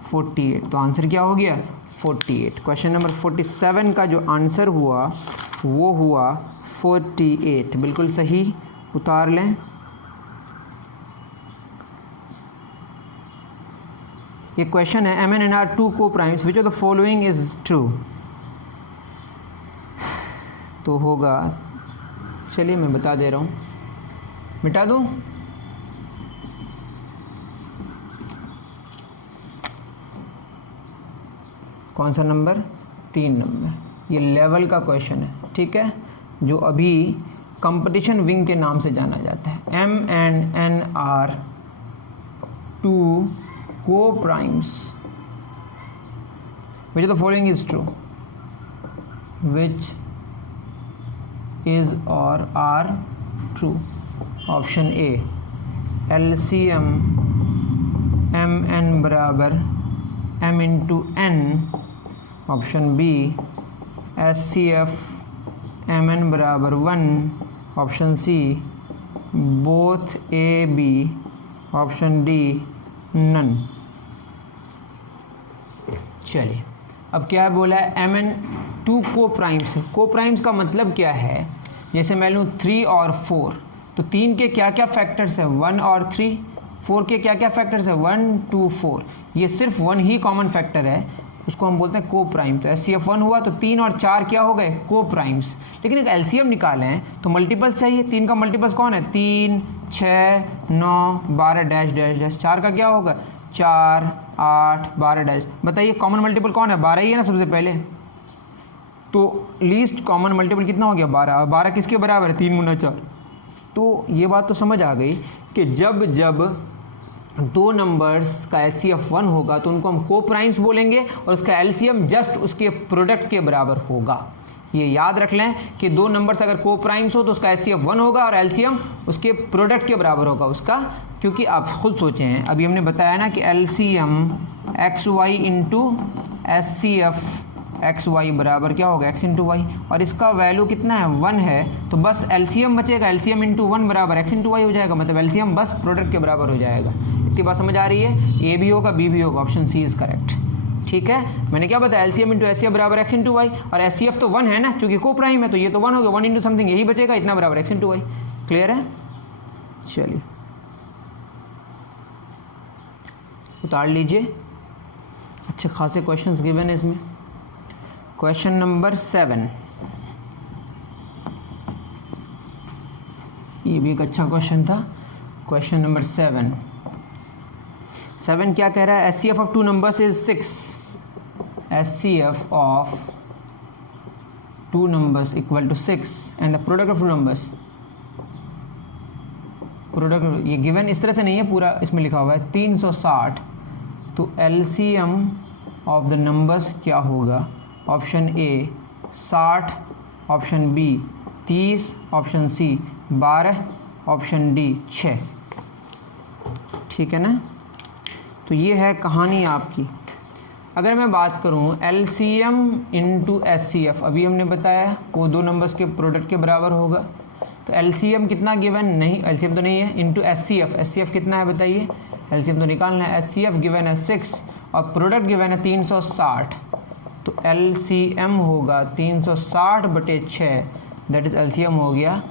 48। तो आंसर क्या हो गया? 48। क्वेश्चन नंबर 47 का जो आंसर हुआ वो हुआ 48, बिल्कुल सही, उतार लें। ये क्वेश्चन है MN and R 2 को primes, which of the following is true, तो होगा, चलिए मैं बता दे रहा हूँ, मिटा दूँ? कौन सा नंबर? 3 नंबर। ये लेवल का क्वेश्चन है, ठीक है, जो अभी कंपटीशन विंग के नाम से जाना जाता है। M and N are 2 co-primes, which of the following is true, which is or are true? Option A LCM MN बराबर M into N, option B HCF MN बराबर 1, option C both AB, option D none. चलिए अब क्या बोला है? MN 2 को primes है। को प्राइम्स का मतलब क्या है? जैसे मैं लूँ 3 और 4, तो 3 के क्या क्या फैक्टर्स है? 1 और 3। 4 के क्या क्या फैक्टर्स है? 1 2 4। ये सिर्फ 1 ही कॉमन फैक्टर है, उसको हम बोलते हैं को प्राइम। तो HCF 1 हुआ तो 3 और 4 क्या हो गए? को प्राइम्स। लेकिन एक LCM निकाले हैं तो मल्टीपल्स चाहिए। 3 का मल्टीपल्स कौन है? 3 6 9 12 डैश डैश डैश। 4 का क्या होगा? 4 8 12 डैश। बताइए कॉमन मल्टीपल कौन है? 12 ही है ना सबसे पहले, तो लीस्ट कॉमन मल्टीपल कितना हो गया? 12। और 12 किसके बराबर है? 3 गुना 4। तो ये बात तो समझ आ गई कि जब जब दो नंबर्स का एचसीएफ 1 होगा तो उनको हम को प्राइम्स बोलेंगे और उसका एलसीएम जस्ट उसके प्रोडक्ट के बराबर होगा। ये याद रख लें कि दो नंबर्स अगर को प्राइम्स हो तो उसका एचसीएफ 1 होगा और एलसीएम उसके प्रोडक्ट के बराबर होगा उसका, क्योंकि आप खुद सोचें हैं अभी हमने बताया ना कि LCM x y into HCF x y बराबर क्या होगा? एक्स इंटू वाई, और इसका वैल्यू कितना है? 1 है, तो बस एलसीएम बचेगा, एलसीएम इंटू 1 बराबर एक्स इंटू वाई हो जाएगा, मतलब एलसीएम बस प्रोडक्ट के बराबर हो जाएगा। इतनी बात समझ आ रही है? ए भी होगा बी भी होगा, ऑप्शन सी इज करेक्ट। ठीक है, मैंने क्या बताया? एलसीएम इंटू एचसीएफ बराबर एक्स इंटू वाई, और एचसीएफ तो 1 है ना क्योंकि को प्राइम है, तो ये तो 1 हो गया, 1 इंटू समथिंग यही बचेगा, इतना बराबर एक्स इंटू वाई। क्लियर है? चलिए उतार लीजिए, अच्छे खासे क्वेश्चंस गिवन है इसमें। क्वेश्चन नंबर 7, ये भी एक अच्छा क्वेश्चन था। क्वेश्चन नंबर 7 क्या कह रहा है? HCF of two numbers is 6। HCF of two numbers equal to 6 and the product of two numbers, product ये गिवन इस तरह से नहीं है, पूरा इसमें लिखा हुआ है 360। तो एलसीएम ऑफ द नंबर्स क्या होगा? Option A 60, option B 30, option C 12, option D 6। ठीक है ना? तो ये है कहानी आपकी। अगर मैं बात करूं एलसीएम इंटू एचसीएफ, अभी हमने बताया वो दो नंबर्स के प्रोडक्ट के बराबर होगा, तो एलसीएम कितना गिवन? नहीं, एलसीएम तो नहीं है, इंटू एचसीएफ, एचसीएफ कितना है बताइए? एलसीएम तो निकालना है। एचसीएफ गिवन है 6 और प्रोडक्ट गिवन है 360, तो एलसीएम होगा 360 बटे 6, दैट इज एलसीएम हो गया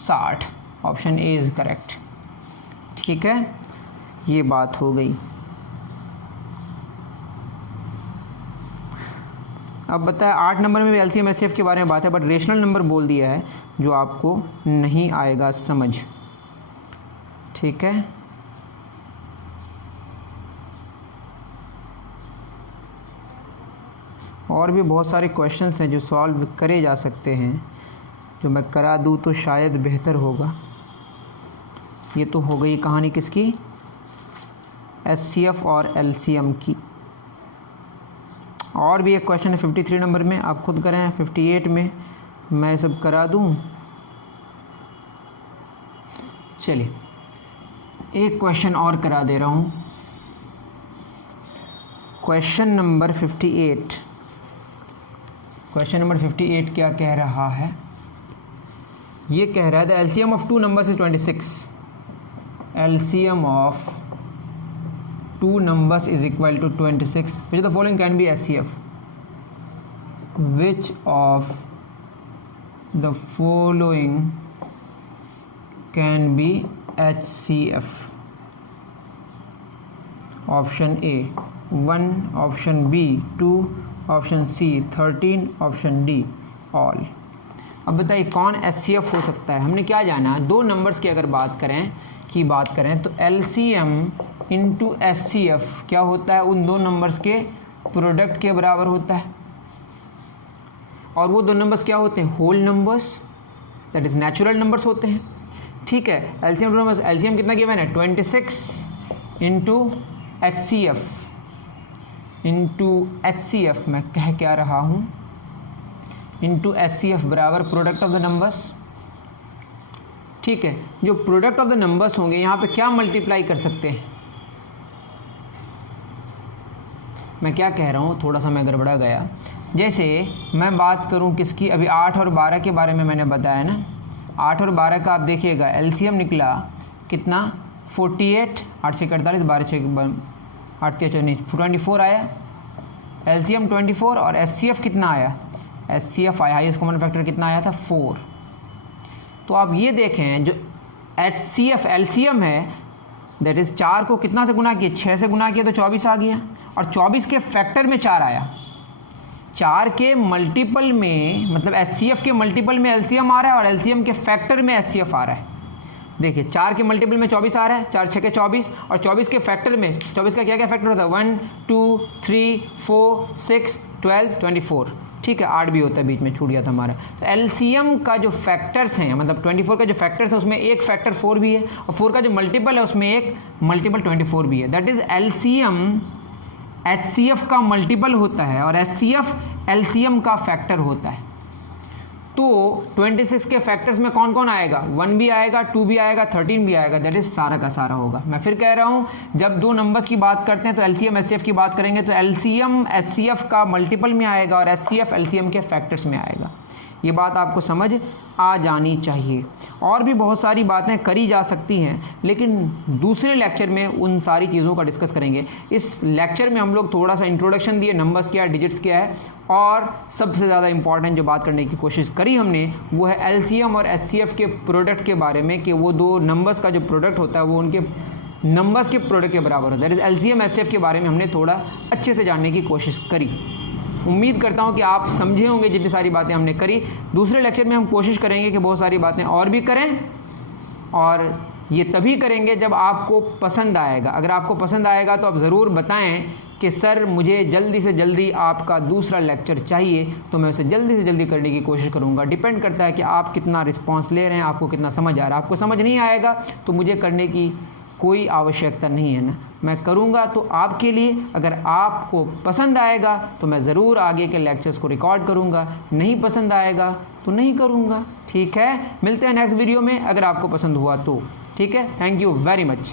60। Option A is correct. ठीक है, ये बात हो गई। अब बताया 8 नंबर में भी एलसीएम एचसीएफ के बारे में बात है, बट रेशनल नंबर बोल दिया है जो आपको नहीं आएगा समझ। ठीक है, और भी बहुत सारे क्वेश्चंस हैं जो सॉल्व करे जा सकते हैं, जो मैं करा दूँ तो शायद बेहतर होगा। ये तो हो गई कहानी किसकी? एचसीएफ और एलसीएम की। और भी एक क्वेश्चन है 53 नंबर में, आप खुद करें। 58 में मैं सब करा दूँ। चलिए एक क्वेश्चन और करा दे रहा हूँ। क्वेश्चन नंबर 58, क्वेश्चन नंबर 58 क्या कह रहा है? ये कह रहा है the LCM of two numbers is 26। LCM of two numbers is equal to 26। Which the following can be HCF? Which of the following can be HCF? Option A 1, option B 2, option C 13, option D all. अब बताइए कौन HCF हो सकता है? हमने क्या जाना? दो नंबर्स की अगर बात करें तो एलसीएम इंटू एचसीएफ क्या होता है? उन दो नंबर्स के प्रोडक्ट के बराबर होता है, और वो दो नंबर्स क्या होते हैं? Whole numbers, that is natural numbers होते हैं। ठीक है, एलसीएम नंबर्स, एलसीएम कितना गिवन है? 26 इंटू एचसीएफ, इंटू एचसीएफ मैं कह क्या रहा हूँ, इंटू एचसीएफ बराबर प्रोडक्ट ऑफ द नंबर्स। ठीक है, जो प्रोडक्ट ऑफ द नंबर्स होंगे यहाँ पे क्या मल्टीप्लाई कर सकते हैं? मैं क्या कह रहा हूँ, थोड़ा सा मैं गड़बड़ा गया। जैसे मैं बात करूँ किसकी, अभी 8 और 12 के बारे में मैंने बताया ना। 8 और 12 का आप देखिएगा एलसीएम निकला कितना? 48, 8 से 48, 12 से 8 नहीं 24 आया एलसीएम 24, और एचसीएफ कितना आया? एचसीएफ आया, हाईएस्ट कॉमन फैक्टर कितना आया था? 4। तो आप ये देखें जो एचसीएफ एलसीएम है दैट इज 4 को कितना से गुना किया? 6 से गुना किया तो 24 आ गया, और 24 के फैक्टर में 4 आया। 4 के मल्टीपल में, मतलब एचसीएफ के मल्टीपल में एलसीएम आ रहा है और एलसीएम के फैक्टर में एचसीएफ आ रहा है। देखिए 4 के मल्टीपल में 24 आ रहा है, 4 6 के 24, और 24 के फैक्टर में 24 का क्या क्या फैक्टर होता है, 1 2 3 4 6 12 24, ठीक है, 8 भी होता है, बीच में छूट गया था हमारा। तो एलसीएम का जो फैक्टर्स हैं, मतलब 24 का जो फैक्टर्स है उसमें एक फैक्टर 4 भी है, और 4 का जो मल्टीपल है उसमें एक मल्टीपल 24 भी है। दैट इज एलसीएम एचसीएफ का मल्टीपल होता है और एचसीएफ एलसीएम का फैक्टर होता है। तो 26 के फैक्टर्स में कौन कौन आएगा, 1 भी आएगा, 2 भी आएगा, 13 भी आएगा, दैट इज सारा का सारा होगा। मैं फिर कह रहा हूं, जब दो नंबर्स की बात करते हैं तो एलसीएम एचसीएफ की बात करेंगे तो एलसीएम एचसीएफ का मल्टीपल में आएगा और एचसीएफ एलसीएम के फैक्टर्स में आएगा। ये बात आपको समझ आ जानी चाहिए। और भी बहुत सारी बातें करी जा सकती हैं, लेकिन दूसरे लेक्चर में उन सारी चीज़ों का डिस्कस करेंगे। इस लेक्चर में हम लोग थोड़ा सा इंट्रोडक्शन दिए, नंबर्स क्या है, डिजिट्स क्या है, और सबसे ज़्यादा इंपॉर्टेंट जो बात करने की कोशिश करी हमने वो है एलसीएम और एचसीएफ के प्रोडक्ट के बारे में, कि वो दो नंबर्स का जो प्रोडक्ट होता है वो उनके नंबर्स के प्रोडक्ट के बराबर होता है। एलसीएम एचसीएफ के बारे में हमने थोड़ा अच्छे से जानने की कोशिश करी। उम्मीद करता हूं कि आप समझे होंगे जितनी सारी बातें हमने करी। दूसरे लेक्चर में हम कोशिश करेंगे कि बहुत सारी बातें और भी करें, और ये तभी करेंगे जब आपको पसंद आएगा। अगर आपको पसंद आएगा तो आप ज़रूर बताएं कि सर मुझे जल्दी से जल्दी आपका दूसरा लेक्चर चाहिए, तो मैं उसे जल्दी से जल्दी करने की कोशिश करूंगा। डिपेंड करता है कि आप कितना रिस्पांस ले रहे हैं, आपको कितना समझ आ रहा है। आपको समझ नहीं आएगा तो मुझे करने की कोई आवश्यकता नहीं है ना, मैं करूँगा तो आपके लिए। अगर आपको पसंद आएगा तो मैं ज़रूर आगे के लेक्चर्स को रिकॉर्ड करूँगा, नहीं पसंद आएगा तो नहीं करूँगा। ठीक है, मिलते हैं नेक्स्ट वीडियो में अगर आपको पसंद हुआ तो। ठीक है, थैंक यू वेरी मच।